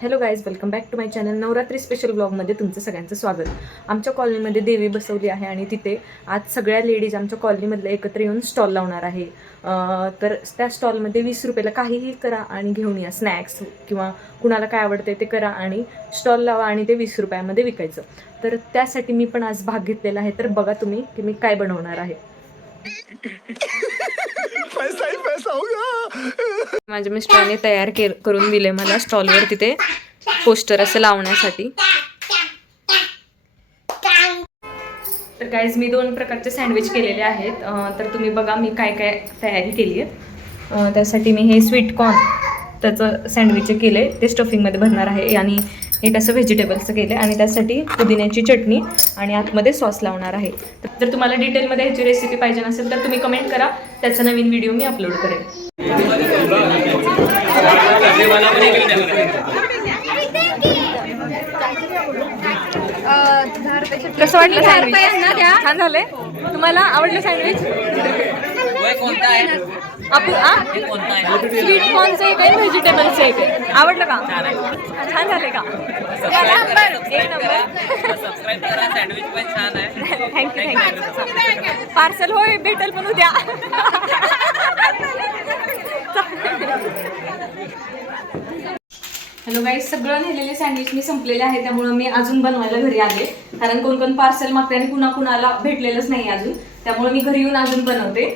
Hello guys welcome back to my channel Navratri special ब्लॉगमध्ये तुमचं सगळ्यांचं स्वागत. आमच्या कॉलनीमध्ये देवी बसवली आहे आणि तिथे आज सगळ्या लेडीज आमच्या कॉलनीमधल्या एकत्र येऊन स्टॉल लावणार आहे. तर त्या स्टॉलमध्ये वीस रुपयाला काहीही करा आणि घेऊन या. स्नॅक्स किंवा कुणाला काय आवडते ते करा आणि स्टॉल लावा आणि ते वीस रुपयामध्ये विकायचं. तर त्यासाठी मी पण आज भाग घेतलेला आहे. तर बघा तुम्ही की मी काय बनवणार आहे. माझ्या मिस्टरांनी तयार के करून दिले मला स्टॉलवर तिथे पोस्टर असं लावण्यासाठी. तर गाईज मी दोन प्रकारचे सँडविच केलेले आहेत. तर तुम्ही बघा मी काय काय तयारी केली आहे. त्यासाठी मी हे स्वीट कॉर्न त्याचं सँडविच केले ते स्टफिंगमध्ये भरणार आहे. आणि एक असं व्हेजिटेबल्सचं केलं आणि त्यासाठी पुदिन्याची चटणी आणि आतमध्ये सॉस लावणार आहे. तर जर तुम्हाला डिटेलमध्ये ह्याची रेसिपी पाहिजे नसेल तर तुम्ही कमेंट करा. त्याचा नवीन व्हिडिओ मी अपलोड करेन. कसं वाटलं? सँडविच छान झालंय. तुम्हाला आवडलं सँडविच आपू आ? स्वीट कॉर्नचं एक आहे व्हेजिटेबलचं एक आहे. आवडलं का? छान झाले का? एक नंबर थँक्यू थँक्यू पार्सल होय भेटेल पण उद्या. हॅलो गाईज सगळं नेलेले सँडविच मी संपलेले आहे त्यामुळं मी अजून बनवायला घरी आले. कारण कोण कोण पार्सल मागते आणि कुणा कुणाला भेटलेलंच नाही अजून त्यामुळे मी घरी येऊन अजून बनवते.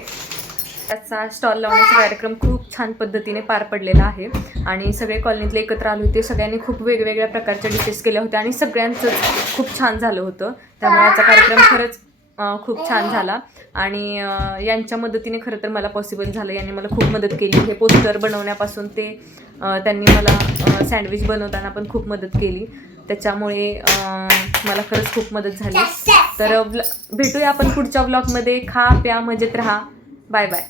त्याचा स्टॉल लावण्याचा कार्यक्रम खूप छान पद्धतीने पार पडलेला आहे. आणि सगळे कॉलनीतले एकत्र आले होते सगळ्यांनी खूप वेगवेगळ्या प्रकारच्या डिशेस केल्या होत्या आणि सगळ्यांचं खूप छान झालं होतं. त्यामुळे याचा कार्यक्रम खरंच खूप छान झाला. आणि यांच्या मदतीने खरं तर मला पॉसिबल झालं. यांनी मला खूप मदत केली. हे पोस्टर बनवण्यापासून ते त्यांनी मला सँडविच बनवताना पण खूप मदत केली. त्याच्यामुळे मला खरंच खूप मदत झाली. तर ब्ल- भेटूया आपण पुढच्या ब्लॉगमध्ये खा प्या मजेत राहा. Bye bye